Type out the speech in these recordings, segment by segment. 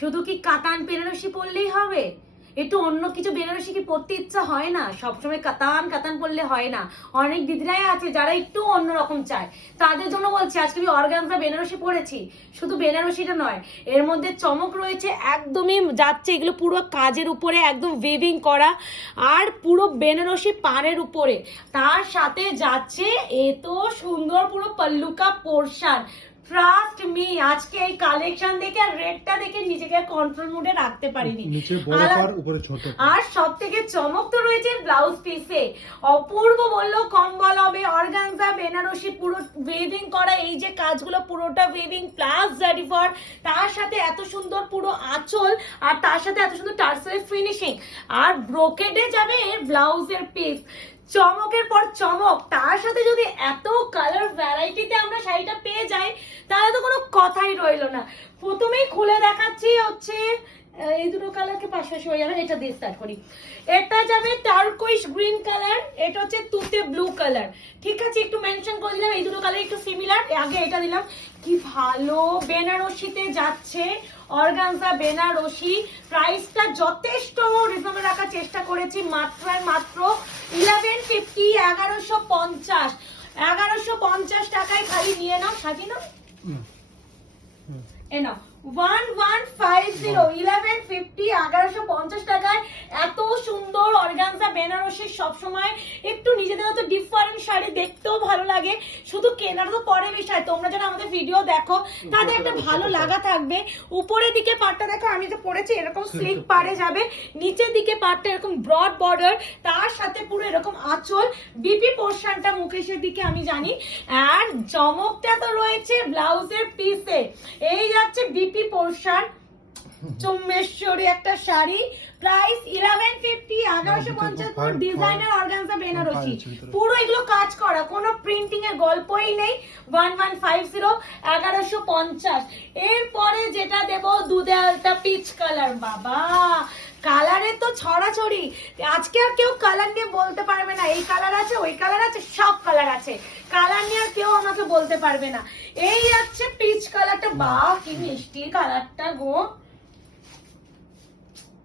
শুধু কি কাতান বেনারসি পরলেই হবে? একটু অন্য কিছু বেনারসি কি পরতে ইচ্ছা হয় না? সবসময় কাতান কাতান পরলে হয় না। অনেক দিদিরাই আছে যারা একটু অন্যরকম চায়। তাদের জন্য বলছি, আজকে আমি অর্গানজা বেনারসি পরেছি। শুধু বেনারসিটা নয়, এর মধ্যে চমক রয়েছে, একদমই যাচ্ছে এগুলো পুরো কাজের উপরে, একদম ওয়েভিং করা, আর পুরো বেনারসি পাড়ের উপরে। তার সাথে যাচ্ছে এত সুন্দর পুরো পল্লুকা পোর্শন। ট্রাস্ট মি আজকে এই কালেকশন দেখে আর রেটটা দেখে নিজেকে কন্ট্রোল মুডে রাখতে পারিনি। নিচে বড় আর- উপরে ছোট আর সব থেকে চমক তো রয়েছে ব্লাউজ পিসে অপূর্ব বলল কম্বল হবে অর্গানজা বেনারসি পুরো ওয়েভিং করা এই যে কাজগুলো পুরোটা ওয়েভিং প্লাস জারি ফর তার সাথে এত সুন্দর পুরো আঁচল আর তার সাথে এত সুন্দর টার্সেলের ফিনিশিং আর ব্রোকেডে যাবে এর ব্লাউজের পিস চমকের পর চমক। তার সাথে যদি এত কালার ভ্যারাইটিতে আমরা শাড়িটা পেয়ে যাই, তাহলে তো কোনো কথাই রইল না। প্রথমেই খুলে দেখাচ্ছি হচ্ছে এই দুটো কালারকে পাশাপাশি হয়ে যাবে, এটা দিয়ে স্টার্ট করি। এটা যাবে টার্কোইশ গ্রিন কালার এটা হচ্ছে তুতে ব্লু কালার ঠিক আছে, একটু মেনশন করে দিলাম, এই দুটো কালার একটু সিমিলার আগে এটা দিলাম। কি ভালো বেনারসিতে যাচ্ছে অর্গানজা বেনারসি প্রাইসটা যথেষ্ট। রিজনেবল রাখার চেষ্টা করেছি মাত্রায় মাত্র ইলেভেন ফিফটি এগারোশো পঞ্চাশ। এগারোশো পঞ্চাশ টাকায় খালি নিয়ে নাও সাজিয়ে নাও। হুম। টাকায় এত সুন্দর অর্গানজা বেনারসি সবসময়। একটু নিজেদের মতো ডিফারেন্ট শাড়ি দেখতেও ভালো লাগে। শুধু কেনার তো পরে বিষয় তোমরা যারা আমাদের ভিডিও দেখো তাদের একটা ভালো লাগা থাকবে। উপরের দিকে পাটটা দেখো আমি তো পরেছি এরকম স্লিক পারে যাবে। নিচের দিকে পাটটা এরকম ব্রড বর্ডার তার সাথে পুরো এরকম আঁচল। বিপি পোর্শনটা মুখেশের দিকে আমি জানি। আর চমকটা তো রয়েছে ব্লাউজের পিসে এই যাচ্ছে বিপি পোর্শন চুম্বেশ্বরী একটা শাড়ি। প্রাইস ইলেভেন ফিফটি এগারোশো পঞ্চাশ পুরো ফল- ডিজাইনার অর্গানসা বেনারসি পুরো এগুলো কাজ করা কোনো প্রিন্টিং এর গল্পই নেই। ওয়ান ওয়ান ফাইভ জিরো এগারোশো পঞ্চাশ। এরপরে যেটা দেবো দুধে আলতা পিচ কালার বাবা। কালারের তো ছড়াছড়ি। আজকে আর কেউ কালার নিয়ে বলতে পারবে না। এই কালার আছে ওই কালার আছে সব কালার আছে। কালার নিয়ে আর কেউ আমাকে বলতে পারবে না। এই যাচ্ছে পিচ কালারটা বা কি মিষ্টি কালারটা গো।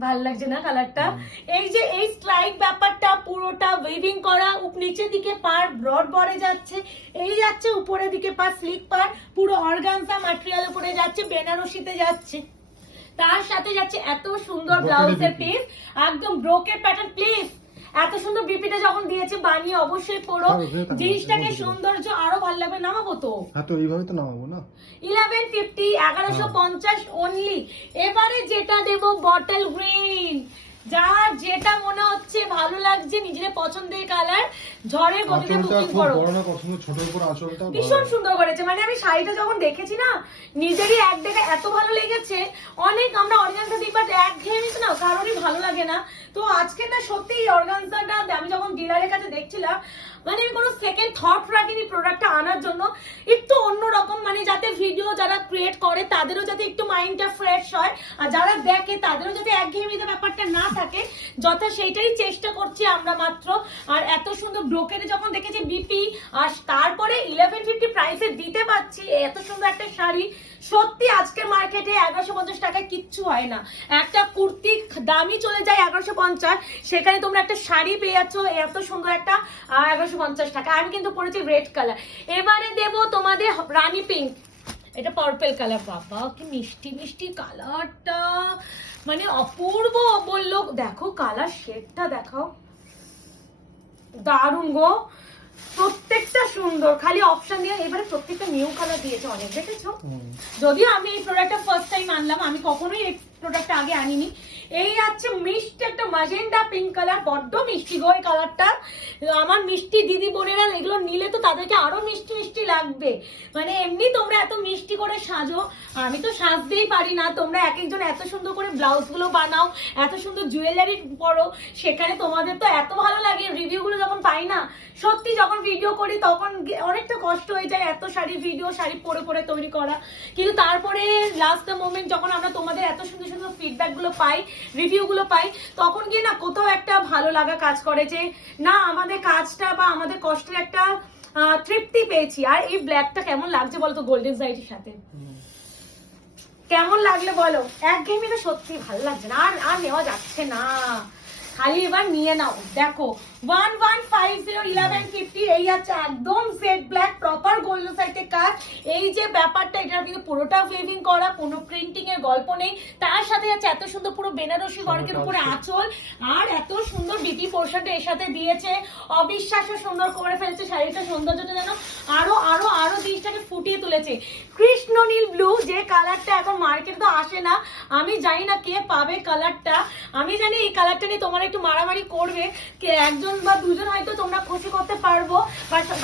ভালো লাগছে না কালারটা এই যে এই স্লাইড ব্যাপারটা পুরোটা ওয়েভিং করা উপ- নিচের দিকে পার ব্রড বড়ে যাচ্ছে। এই যাচ্ছে উপরের দিকে পার স্লিক পার পুরো অর্গানজা ম্যাটেরিয়াল উপরে যাচ্ছে বেনারসিতে যাচ্ছে। তার সাথে যাচ্ছে এত সুন্দর ব্লাউজের পিস একদম ব্রোকের প্যাটার্ন প্লিজ এত সুন্দর বিপিটা যখন দিয়েছে বানিয়ে অবশ্যই পড়ো হ্যাঁ, জিনিসটাকে সৌন্দর্য আরও ভালো লাগবে নামাবো তো? হ্যাঁ তো এইভাবে তো নামাবো না? ইলেভেন ফিফটি এগারোশো পঞ্চাশ অনলি এবারে যেটা দেব বটল গ্রিন যার যেটা মনে হচ্ছে ভালো লাগছে নিজের পছন্দের কালার ঝড়ের গতিতে বুকিং করো। ভীষণ সুন্দর করেছে। মানে আমি শাড়িটা যখন দেখেছি না নিজেরই এক দেখে এত ভালো লেগেছে। অনেক আমরা অর্গানজা দিই বাট এক ঘেয়ে নিচ্ছি না কারোরই ভালো লাগে না। তো আজকে না সত্যি এই অর্গানজাটা আমি যখন ডিলারের কাছে দেখছিলাম মানে আমি কোনো সেকেন্ড থট রাখিনি প্রোডাক্টটা আনার জন্য। একটু অন্যরকম মানে যাতে ভিডিও যারা ক্রিয়েট করে, তাদেরও যাতে একটু মাইন্ডটা ফ্রেশ হয়। আর যারা দেখে, তাদেরও যাতে একঘেয়েমিতে ব্যাপারটা না থাকে। যথা সেইটাই চেষ্টা করছি আমরা মাত্র। আর এত সুন্দর ব্রোকেরে যখন দেখেছি বিপি আর তারপরে ইলেভেন ফিফটি প্রাইসে দিতে পারছি এত সুন্দর একটা শাড়ি। সত্যি আজকের মার্কেটে এগারোশো পঞ্চাশ টাকায় কিচ্ছু হয় না। একটা কুর্তি দামি চলে যায় এগারোশো পঞ্চাশ, সেখানে তোমরা একটা শাড়ি পেয়ে যাচ্ছ, এত সুন্দর একটা এগারোশো পঞ্চাশ টাকা। আমি কিন্তু পরেছি রেড কালার এবারে দেব তোমাদের রানী পিঙ্ক এটা পার্পেল কালার বাবা, কি মিষ্টি মিষ্টি কালারটা মানে অপূর্ব বলল দেখো কালার শেডটা দেখাও। দারুণ গো। প্রত্যেকটা সুন্দর খালি অপশন দিয়ে এবারে প্রত্যেকটা নিউ কালার দিয়েছে অনেক দেখেছ? যদিও আমি এই প্রোডাক্টটা ফার্স্ট টাইম আনলাম আমি কখনোই প্রোডাক্টটা আগে আনিনি। এই আছে মিষ্টি, একটা মাজেন্ডা পিঙ্ক কালার বড্ড মিষ্টি গো এই কালারটা আমার মিষ্টি দিদি বোনেরা এগুলো নিলে তো তাদেরকে আরও মিষ্টি মিষ্টি লাগবে। মানে এমনি তোমরা এত মিষ্টি করে সাজো, আমি তো সাজতেই পারি না। তোমরা এক একজন এত সুন্দর করে ব্লাউজগুলো বানাও, এত সুন্দর জুয়েলারি পরো, সেখানে তোমাদের তো এত ভালো লাগে। রিভিউ গুলো যখন পাই না, সত্যি যখন ভিডিও করি, তখন অনেকটা কষ্ট হয়ে যায় এত শাড়ি ভিডিও শাড়ি পরে পরে তৈরি করা। কিন্তু তারপরে লাস্ট দ্য মোমেন্ট যখন আমরা তোমাদের এত সুন্দর সুন্দর ফিডব্যাকগুলো পাই রিভিউ গুলো পাই, তখন গিয়ে না কোথাও একটা ভালো লাগা কাজ করে যে, না, আমাদের কাজটা বা আমাদের কষ্টের একটা তৃপ্তি পেয়েছি। আর এই ব্ল্যাকটা কেমন লাগছে বলতো গোল্ডেন সাইডের সাথে? কেমন লাগলে বলো? একঘেয়েমি তো সত্যি ভালো লাগছে না। আর আর নেওয়া যাচ্ছে না। খালি এবার নিয়ে নাও। দেখো one one five zero eleven fifty এই আছে একদম সেট ব্ল্যাক প্রপার গোল্ড সাইটে কাজ এই যে ব্যাপারটা এটা কিন্তু পুরোটা ফেভিং করা কোনো প্রিন্টিং এর গল্প নেই। তার সাথে আছে এত সুন্দর পুরো বেনারসি ওয়ার্কের উপরে আঁচল আর এত সুন্দর বিটি পোর্শনটা এর সাথে দিয়েছে। অবিশ্বাস্য সুন্দর করে ফেলছে শাড়িটা সৌন্দর্যটা যেন। আরও আরও আরও জিনিসটাকে ফুটিয়ে তুলেছে। কৃষ্ণ নীল ব্লু যে কালারটা এখন মার্কেটে তো আসে না। আমি জানি না কে পাবে কালারটা আমি জানি এই কালারটা নিয়ে তোমরা একটু মারামারি করবে, কে একজন বা দুজন হয়তো তোমরা খুশি করতে পারব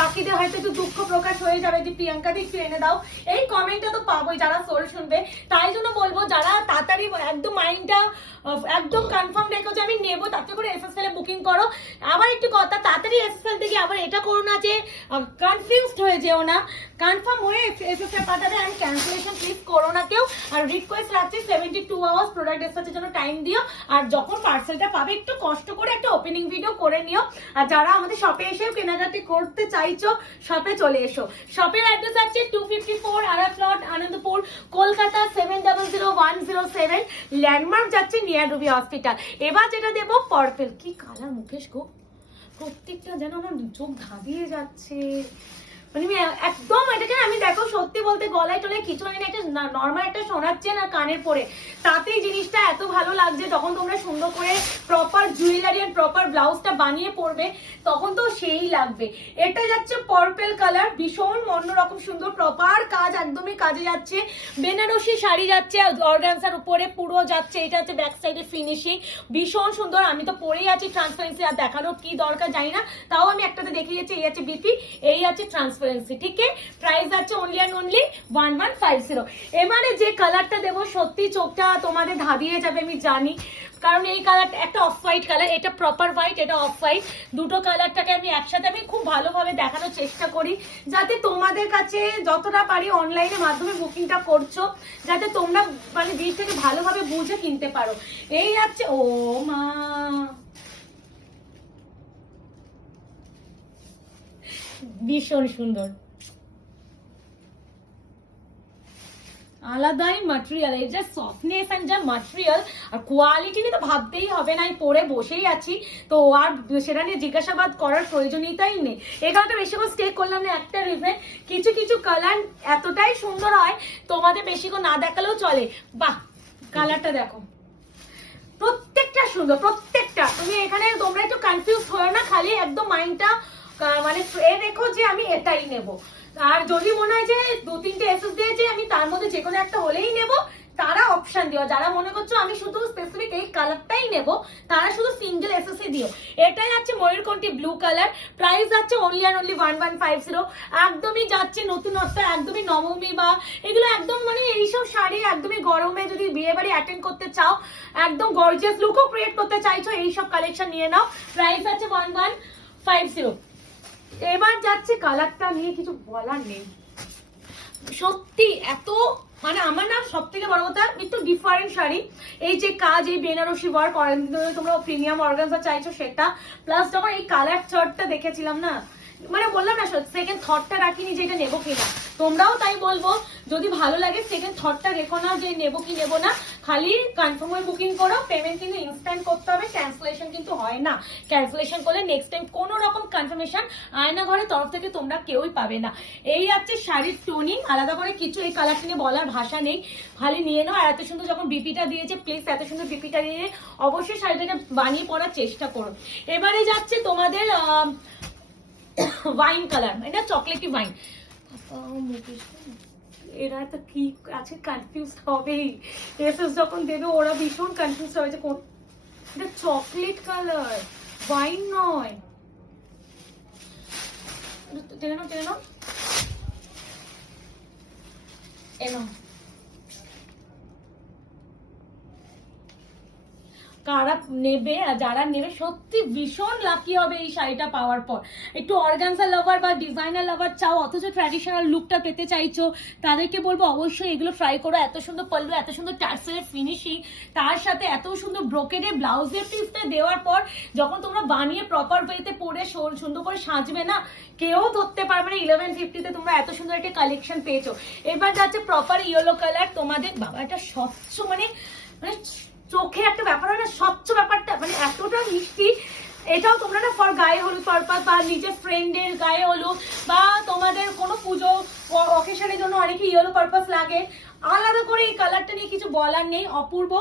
বাকিদের হয়তো একটু দুঃখ প্রকাশ হয়ে যাবে। যে প্রিয়াঙ্কা দিকে এনে দাও। এই কমেন্টটা তো পাবোই যারা সোল শুনবে। তাই জন্য বলব, যারা তাড়াতাড়ি একদম মাইন্ডটা একদম কনফার্ম রেখো যে আমি নেব, তাতে করে এসএসএল এ বুকিং করো। আবার একটু কথা, তাড়াতাড়ি এসএসএল থেকে আবার এটা করো না যে কনফিউজড হয়ে যেও না। কনফার্ম হয়ে এসএসএল পাঠাবে আমি ক্যান্সেলেশন প্লিজ করো না কেউ। আর রিকোয়েস্ট রাখছি সেভেন্টি টু আওয়ার্স প্রোডাক্ট এসেছে জন্য টাইম দিও। আর যখন পার্সেলটা পাবে, একটু কষ্ট করে একটা ওপেনিং ভিডিও করে নিও। আর যারা আমাদের শপে এসেও কেনাকাটি করতে চাইছো শপে চলে এসো। শপের অ্যাড্রেস আছে টু ফিফটি ফোর আরা plot Anandapur Kolkata seven double zero one zero seven landmark যাচ্ছে নিয়ার রুবি হসপিটাল এবার যেটা দেবো পার্পেল কি কালার মুকেশ গো? প্রত্যেকটা যেন আমার চোখ ধাঁধিয়ে যাচ্ছে। মানে একদম এটাকে আমি দেখো সত্যি বলতে গলায় টলায় কিছু আমি না একটা নর্মাল একটা শোনাচ্ছে না কানের পরে। তাতেই জিনিসটা এত ভালো লাগছে, যখন তোমরা সুন্দর করে প্রপার জুয়েলারি আর প্রপার ব্লাউজটা বানিয়ে পরবে, তখন তো সেই লাগবে। এটা যাচ্ছে পার্পেল কালার ভীষণ অন্যরকম সুন্দর প্রপার কাজ, একদমই কাজে যাচ্ছে। বেনারসি শাড়ি যাচ্ছে অর্গানসার উপরে পুরো যাচ্ছে, এটা হচ্ছে ব্যাক সাইডে ফিনিশিং ভীষণ সুন্দর, আমি তো পরেই আছি ট্রান্সপারেন্সি আর দেখানোর কি দরকার জানি না, তাও আমি একটাতে দেখিয়েছি এই আছে বিপি, এই আছে ট্রান্সপারেন্সি ঠিক প্রাইস আছে only and only one one five zero এবারে যে কালারটা দেবো, সত্যি চোখটা তোমাদের ধাবিয়ে যাবে, আমি জানি। কারণ এই কালারটা একটা অফ হোয়াইট কালার এটা প্রপার হোয়াইট এটা অফ হোয়াইট দুটো কালারটাকে আমি একসাথে, আমি খুব ভালোভাবে দেখানোর চেষ্টা করি। যাতে তোমাদের কাছে যতটা পারি অনলাইনে মাধ্যমে বুকিংটা করছ, যাতে তোমরা মানে জিনিসটাকে ভালোভাবে বুঝে কিনতে পারো। এই যাচ্ছে ও মা। ভীষণ সুন্দর। আলাদাই মাটেরিয়াল এর যা সফটনেস অ্যান্ড যা মাটেরিয়াল আর কোয়ালিটি নিয়ে তো ভাবতেই হবে না, আমি পরে বসেই আছি। তো আর সেটা নিয়ে জিজ্ঞাসাবাদ করার প্রয়োজনীয়তাই নেই। এই কারণটা বেশিক্ষণ স্টে করলাম না, একটা রিজন কিছু কিছু কালার এতটাই সুন্দর হয়, তোমাদের বেশিক্ষণ না দেখালেও চলে। বাহ কালারটা দেখো। প্রত্যেকটা সুন্দর, প্রত্যেকটা। তুমি এখানে তোমরা একটু কনফিউজ হয়ে না, খালি একদম মাইন্ডটা মানে এ রেখো যে আমি এটাই নেব। আর যদি মনে হয় যে দু তিনটে এসএস দিয়েছে, আমি তার মধ্যে যে কোনো একটা হলেই নেব। তারা অপশন দিও। যারা মনে করছ আমি শুধু স্পেসিফিক এই কালারটাই নেব, তারা শুধু সিঙ্গেল এসএসএ দিও। এটাই আছে ময়ূরকণ্ঠী ব্লু কালার প্রাইস যাচ্ছে only and only one one five zero একদমই যাচ্ছে নতুনত্ব একদমই নবমী বা এগুলো একদম মানে এইসব শাড়ি একদমই গরমে যদি বিয়ে বাড়ি অ্যাটেন্ড করতে চাও, একদম গর্জিয়াস লুকও ক্রিয়েট করতে চাইছো, এইসব কালেকশন নিয়ে নাও। প্রাইস আছে ওয়ান ওয়ান ফাইভ জিরো এবার যাচ্ছে কালারটা নিয়ে, কিছু বলার নেই। সত্যি, এত মানে আমার না সব থেকে বড় কথা, একটু ডিফারেন্ট শাড়ি। এই যে কাজ, এই বেনারসি ওয়ার্ক অরেঞ্জ তোমরা প্রিমিয়াম অর্গানজা চাইছো সেটা প্লাস যখন এই কালার চটটা দেখেছিলাম না মানে বললাম না সেকেন্ড থটটা রাখিনি যে এটা নেব কিনা। তোমরাও তাই বলব, যদি ভালো লাগে সেকেন্ড থটটা রেখো না যে নেব কি নেব না, খালি কনফার্ম হয়ে বুকিং করো পেমেন্ট কিন্তু ইনস্ট্যান্ট করতে হবে ক্যান্সেলেশন কিন্তু হয় না। ক্যান্সেলেশন করলে নেক্সট টাইম কোনো রকম কনফার্মেশন আয়না ঘরের তরফ থেকে তোমরা কেউই পাবে না। এই আছে শাড়ির টোনিং আলাদা করে কিছু এই কালারটা নিয়ে বলার ভাষা নেই। খালি নিয়ে নাও, আর এত সুন্দর যখন বিপিটা দিয়েছে প্লিজ এত সুন্দর বিপিটা দিয়ে অবশ্যই শাড়িটাকে বানিয়ে পরার চেষ্টা করো। এবারে যাচ্ছে তোমাদের ওয়াইন কালার এটা চকলেটি ওয়াইন এরা তো কি আছে কনফিউজ হবেই। এসএস যখন দেবে ওরা ভীষণ কনফিউজ হবে যে কোন এটা চকলেট কালার ওয়াইন নয়। টেনে নাও টেনে নাও। এনো কারা নেবে আর যারা নেবে, সত্যি ভীষণ লাকি হবে এই শাড়িটা পাওয়ার পর। একটু অর্গানজা লাভার বা ডিজাইনার লাভার চাও, অথচ ট্র্যাডিশনাল লুকটা পেতে চাইছো, তাদেরকে বলব অবশ্যই এগুলো ফ্রাই করো। এত সুন্দর পল্লু, এত সুন্দর টার্সেলের ফিনিশিং তার সাথে এত সুন্দর ব্রোকেডের ব্লাউজের পিসটা দেওয়ার পর, যখন তোমরা বানিয়ে প্রপার ওয়েতে পরে সুন্দর করে সাজবে না, কেউ ধরতে পারবে না ইলেভেন ফিফটিতে তোমরা এত সুন্দর একটা কালেকশন পেয়েছ। এবার যাচ্ছে প্রপার ইয়েলো কালার তোমাদের বাবা এটা স্বচ্ছ মানে মানে চোখে একটা ব্যাপার হয় না, স্বচ্ছ ব্যাপারটা মানে এতটা মিষ্টি। এটাও তোমরা না ফর গায়ে হলুদ পারপাস বা নিজের ফ্রেন্ডের গায়ে হলুদ বা তোমাদের কোনো পুজো অকেশনের জন্য অনেকে ইয়েলো পারপাস লাগে। আলাদা করে এই কালারটা নিয়ে কিছু বলার নেই, অপূর্ব।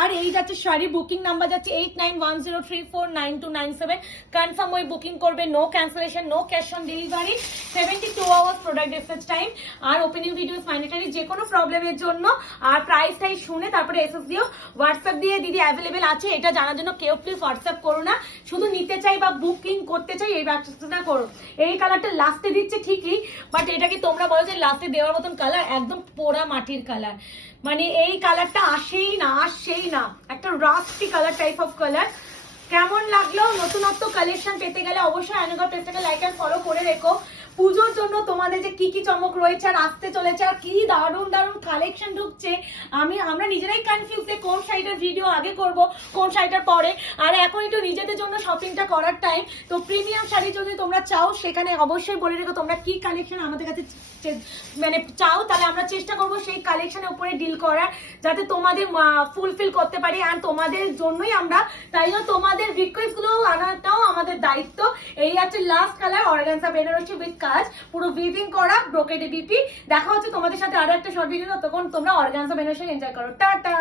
আর এই যাচ্ছে শাড়ি বুকিং নাম্বার যাচ্ছে eight nine one zero three four nine two nine seven confirm ওই বুকিং করবে no cancellation no cash on delivery seventy two hours product dispatch time R opening videos mandatory যে কোনো প্রবলেমের জন্য। আর প্রাইসটাই শুনে তারপরে এসএস দিও হোয়াটসঅ্যাপ দিয়ে দিদি অ্যাভেলেবেল আছে, এটা জানার জন্য কেউ প্লিজ হোয়াটসঅ্যাপ করো না। শুধু নিতে চাই বা বুকিং করতে চাই, এই ব্যবস্থাটা করো। এই কালারটা লাস্টে দিচ্ছে ঠিকই বাট এটা কি তোমরা বলো যে লাস্টে দেওয়ার মতন কালার একদম পোড়া মাটির কালার মানে এই কালারটা আসেই না আসেই না। একটা rusty colour type of colour কেমন লাগল? নতুনত্ব কালেকশন পেতে গেলে অবশ্যই আনুগর পেজটাকে লাইক অ্যান্ড ফলো করে রেখো। পুজোর জন্য তোমাদের যে কি কি চমক রয়েছে আর আসতে চলেছে আর কি দারুণ দারুণ কালেকশন ঢুকছে। আমি, আমরা নিজেরাই কনফিউজ যে কোন শাড়িটার ভিডিও আগে করব, কোন শাড়িটার পরে। আর এখন একটু নিজেদের জন্য শপিংটা করার টাইম তো প্রিমিয়াম শাড়ি যদি তোমরা চাও, সেখানে অবশ্যই বলে রেখো তোমরা কি কালেকশন আমাদের কাছে মানে চাও, তাহলে আমরা চেষ্টা করব সেই কালেকশনের উপরে ডিল করার, যাতে তোমাদের ফুলফিল করতে পারি। আর তোমাদের জন্যই আমরা, তাই জন্য তোমাদের রিকোয়েস্টগুলো আনাটাও আমাদের দায়িত্ব। এই আছে last colour organza Banarasi with কাজ, পুরো উইভিং করা ব্রোকেডে বিপি দেখা হচ্ছে তোমাদের সাথে আরও একটা শর্ট ভিডিও তখন তোমরা অর্গানসা বেনারসি এনজয় করো। টাটা!